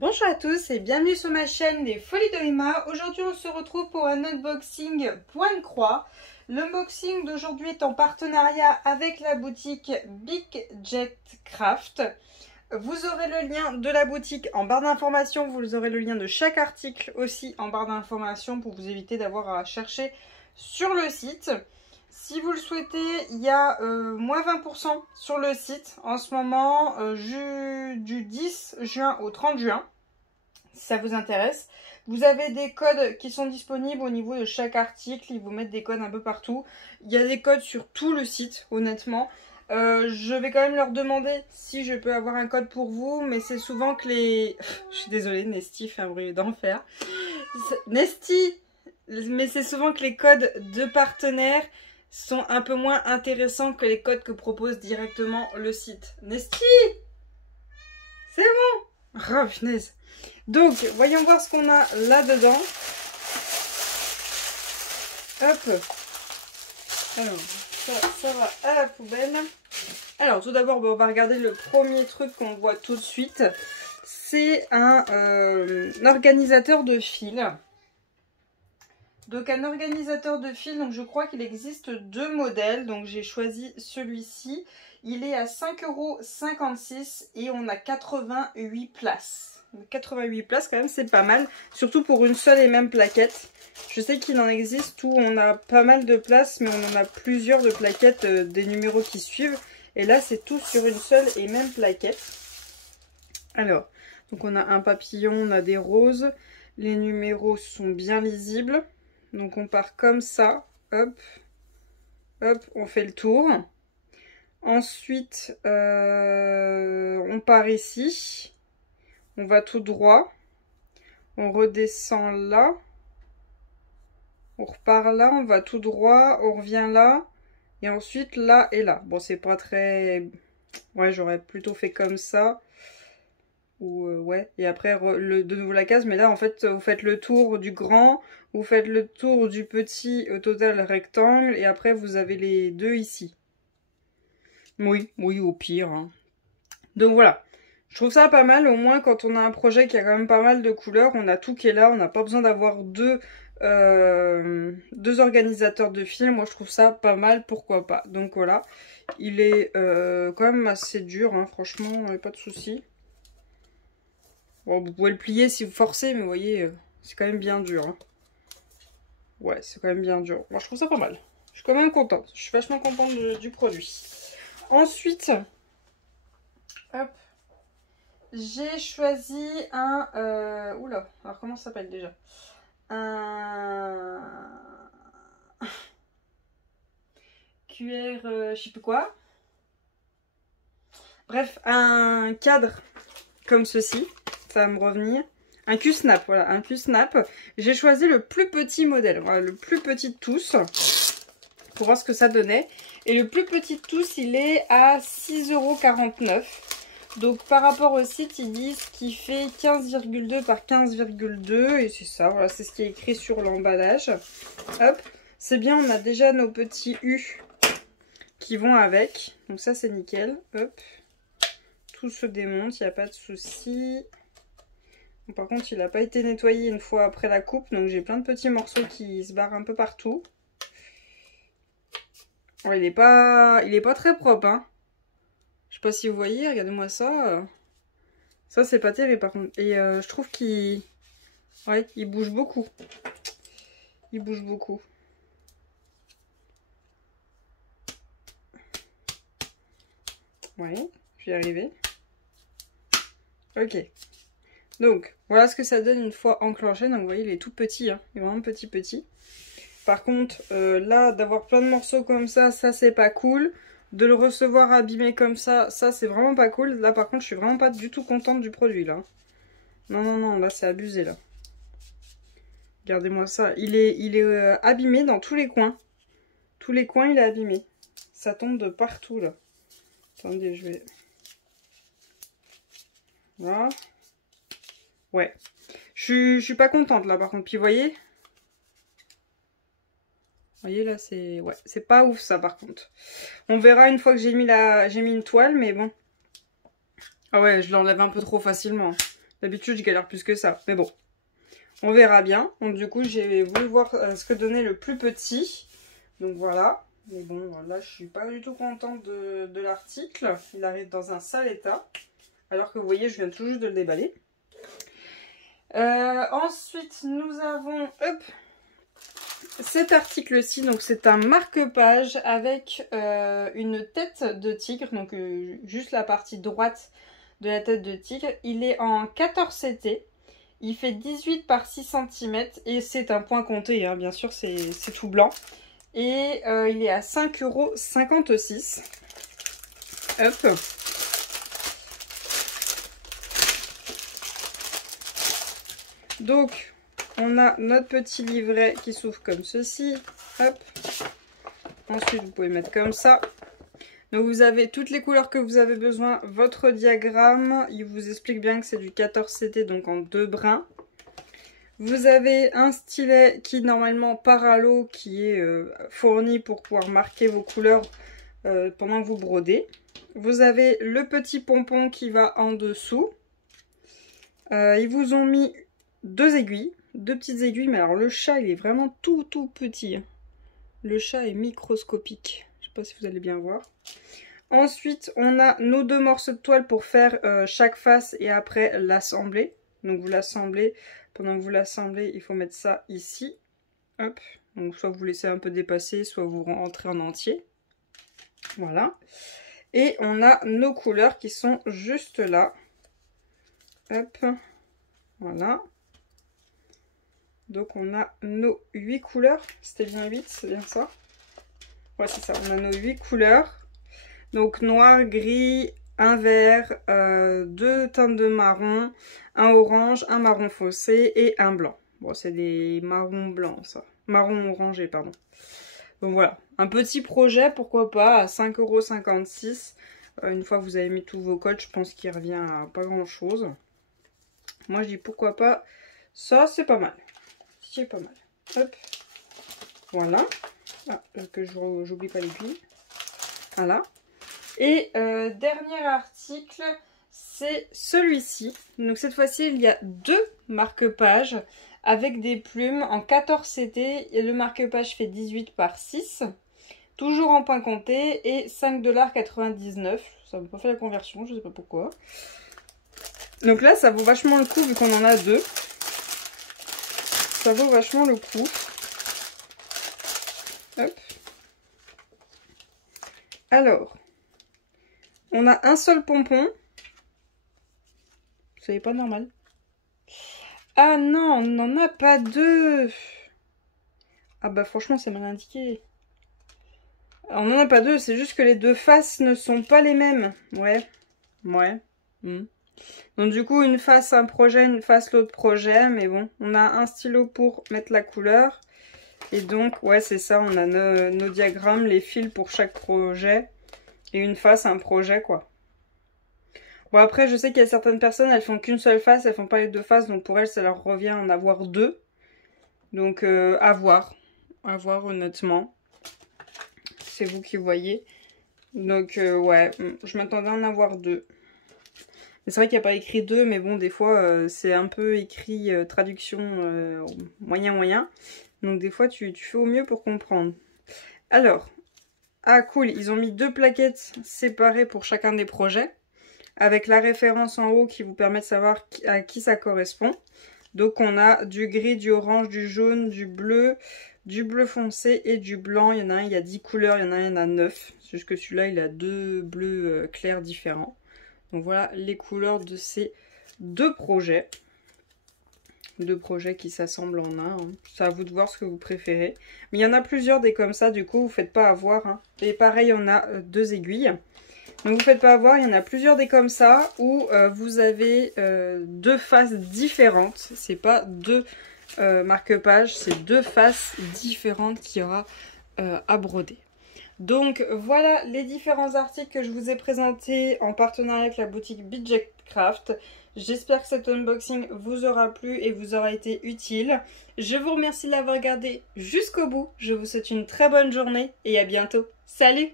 Bonjour à tous et bienvenue sur ma chaîne Les Folies de Emma. Aujourd'hui on se retrouve pour un unboxing point croix. L'unboxing d'aujourd'hui est en partenariat avec la boutique Big Jet Craft. Vous aurez le lien de la boutique en barre d'information, vous aurez le lien de chaque article aussi en barre d'information pour vous éviter d'avoir à chercher sur le site. Si vous le souhaitez, il y a moins 20% sur le site en ce moment, du 10 juin au 30 juin. Si ça vous intéresse. Vous avez des codes qui sont disponibles au niveau de chaque article. Ils vous mettent des codes un peu partout. Il y a des codes sur tout le site, honnêtement. Je vais quand même leur demander si je peux avoir un code pour vous. Mais c'est souvent que les... Je suis désolée, Nesty fait un bruit d'enfer. Nesty! Mais c'est souvent que les codes de partenaires sont un peu moins intéressants que les codes que propose directement le site. Nesty! C'est bon! Oh, punaise! Donc, voyons voir ce qu'on a là-dedans. Hop. Alors, ça va à la poubelle. Alors, tout d'abord, on va regarder le premier truc qu'on voit tout de suite. C'est un organisateur de fil. Donc, un organisateur de fil, donc je crois qu'il existe deux modèles. Donc, j'ai choisi celui-ci. Il est à 5,56 € et on a 88 places. 88 places quand même, c'est pas mal. Surtout pour une seule et même plaquette. Je sais qu'il en existe où on a pas mal de places, mais on en a plusieurs de plaquettes des numéros qui suivent. Et là, c'est tout sur une seule et même plaquette. Alors, donc on a un papillon, on a des roses. Les numéros sont bien lisibles. Donc on part comme ça. Hop, hop, on fait le tour. Ensuite, on part ici. On va tout droit. On redescend là. On repart là. On va tout droit. On revient là. Et ensuite là et là. Bon, c'est pas très... Ouais, j'aurais plutôt fait comme ça. Ou ouais. Et après, de nouveau la case. Mais là, en fait, vous faites le tour du grand. Vous faites le tour du petit, au total rectangle. Et après, vous avez les deux ici. Oui, oui, au pire. Hein. Donc voilà. Je trouve ça pas mal, au moins quand on a un projet qui a quand même pas mal de couleurs, on a tout qui est là, on n'a pas besoin d'avoir deux organisateurs de fil. Moi je trouve ça pas mal, pourquoi pas. Donc voilà, il est quand même assez dur, hein, franchement, pas de souci. Bon, vous pouvez le plier si vous forcez, mais vous voyez, c'est quand même bien dur. Hein. Ouais, c'est quand même bien dur. Moi je trouve ça pas mal. Je suis quand même contente, je suis vachement contente du produit. Ensuite, hop. J'ai choisi un... Oula, alors comment ça s'appelle déjà? Un... QR... je sais plus quoi. Bref, un cadre comme ceci. Ça va me revenir. Un Q-Snap, voilà, un Q-Snap. J'ai choisi le plus petit modèle, voilà, le plus petit de tous. Pour voir ce que ça donnait. Et le plus petit de tous, il est à 6,49 €. Donc par rapport au site, ils disent qu'il fait 15,2 par 15,2 et c'est ça, voilà, c'est ce qui est écrit sur l'emballage. Hop, c'est bien, on a déjà nos petits U qui vont avec. Donc ça c'est nickel. Hop, tout se démonte, il n'y a pas de souci. Bon, par contre, il n'a pas été nettoyé une fois après la coupe, donc j'ai plein de petits morceaux qui se barrent un peu partout. Ouais, il est pas très propre, hein. Je sais pas si vous voyez, regardez-moi ça. Ça, c'est pas terrible par contre. Et je trouve qu'il... Ouais, il bouge beaucoup. Il bouge beaucoup. Ouais, je vais y arriver. Ok. Donc, voilà ce que ça donne une fois enclenché. Donc, vous voyez, il est tout petit. Hein. Il est vraiment petit. Par contre, là, d'avoir plein de morceaux comme ça c'est pas cool. De le recevoir abîmé comme ça c'est vraiment pas cool. Là par contre je suis vraiment pas du tout contente du produit là. Non, là c'est abusé là. Regardez-moi ça. Il est abîmé dans tous les coins. Tous les coins il est abîmé. Ça tombe de partout là. Attendez, je vais... Voilà. Ouais. Je suis pas contente là par contre. Puis vous voyez... Vous voyez là, c'est... Ouais, c'est pas ouf ça par contre. On verra une fois que j'ai mis une toile, mais bon. Ah ouais, je l'enlève un peu trop facilement. D'habitude, je galère plus que ça. Mais bon, on verra bien. Donc du coup, j'ai voulu voir ce que donnait le plus petit. Donc voilà. Mais bon, là, je suis pas du tout contente de l'article. Il arrive dans un sale état. Alors que vous voyez, je viens tout juste de le déballer. Ensuite, nous avons cet article-ci. Donc c'est un marque-page avec une tête de tigre. Donc juste la partie droite de la tête de tigre. Il est en 14 CT. Il fait 18 par 6 cm. Et c'est un point compté, hein, bien sûr, c'est tout blanc. Et il est à 5,56 €. Hop. Donc, on a notre petit livret qui s'ouvre comme ceci. Hop. Ensuite, vous pouvez mettre comme ça. Donc, vous avez toutes les couleurs que vous avez besoin. Votre diagramme, il vous explique bien que c'est du 14 CT, donc en 2 brins. Vous avez un stylet qui, normalement, part à l'eau, qui est fourni pour pouvoir marquer vos couleurs pendant que vous brodez. Vous avez le petit pompon qui va en dessous. Ils vous ont mis 2 aiguilles, 2 petites aiguilles, mais alors le chat il est vraiment tout petit. Le chat est microscopique, je sais pas si vous allez bien voir. Ensuite on a nos 2 morceaux de toile pour faire chaque face et après l'assembler. Donc vous l'assemblez, pendant que vous l'assemblez il faut mettre ça ici. Hop, donc soit vous laissez un peu dépasser, soit vous rentrez en entier. Voilà. Et on a nos couleurs qui sont juste là. Hop, voilà. Donc on a nos 8 couleurs. C'était bien 8, c'est bien ça? Ouais, c'est ça. On a nos 8 couleurs. Donc noir, gris, un vert, 2 teintes de marron, un orange, un marron foncé et un blanc. Bon, c'est des marrons blancs, ça. Marron orangé, pardon. Donc voilà. Un petit projet, pourquoi pas, à 5,56 €. Une fois que vous avez mis tous vos codes, je pense qu'il revient à pas grand chose. Moi, je dis pourquoi pas. Ça, c'est pas mal. C'est pas mal. Hop. Voilà. Ah, que j'oublie pas l'aiguille. Voilà. Et dernier article, c'est celui-ci. Donc cette fois-ci, il y a 2 marque-pages avec des plumes en 14 CT. Et le marque-page fait 18 par 6. Toujours en point compté et 5,99 $. Ça m'a pas fait la conversion, je sais pas pourquoi. Donc là, ça vaut vachement le coup vu qu'on en a 2. Ça vaut vachement le coup. Hop. Alors, on a un seul pompon. C'est pas normal. Ah non, on n'en a pas 2. Ah bah franchement, c'est mal indiqué. Alors, on n'en a pas 2, c'est juste que les 2 faces ne sont pas les mêmes. Ouais. Donc du coup, une face un projet, une face l'autre projet. Mais bon, on a un stylo pour mettre la couleur. Et donc, ouais, c'est ça, on a nos diagrammes, les fils pour chaque projet. Et une face, un projet, quoi. Bon, après, je sais qu'il y a certaines personnes, elles font qu'une seule face, elles font pas les 2 faces. Donc pour elles, ça leur revient en avoir 2. Donc à voir. À voir, honnêtement. C'est vous qui voyez. Donc ouais, je m'attendais à en avoir 2. C'est vrai qu'il n'y a pas écrit 2, mais bon, des fois, c'est un peu écrit traduction moyen. Donc des fois, tu fais au mieux pour comprendre. Alors, ah cool, ils ont mis 2 plaquettes séparées pour chacun des projets. Avec la référence en haut qui vous permet de savoir à qui ça correspond. Donc on a du gris, du orange, du jaune, du bleu foncé et du blanc. Il y en a un, il y a 10 couleurs, il y en a un, il y en a 9. C'est juste que celui-là, il a 2 bleus clairs différents. Donc voilà les couleurs de ces 2 projets. 2 projets qui s'assemblent en un. Hein. C'est à vous de voir ce que vous préférez. Mais il y en a plusieurs des comme ça, du coup, vous ne faites pas avoir. Hein. Et pareil, on a 2 aiguilles. Donc vous ne faites pas avoir, il y en a plusieurs des comme ça où vous avez 2 faces différentes. C'est pas 2 marque-pages, c'est 2 faces différentes qu'il y aura à broder. Donc voilà les différents articles que je vous ai présentés en partenariat avec la boutique BJ Craft. J'espère que cet unboxing vous aura plu et vous aura été utile. Je vous remercie de l'avoir regardé jusqu'au bout. Je vous souhaite une très bonne journée et à bientôt. Salut!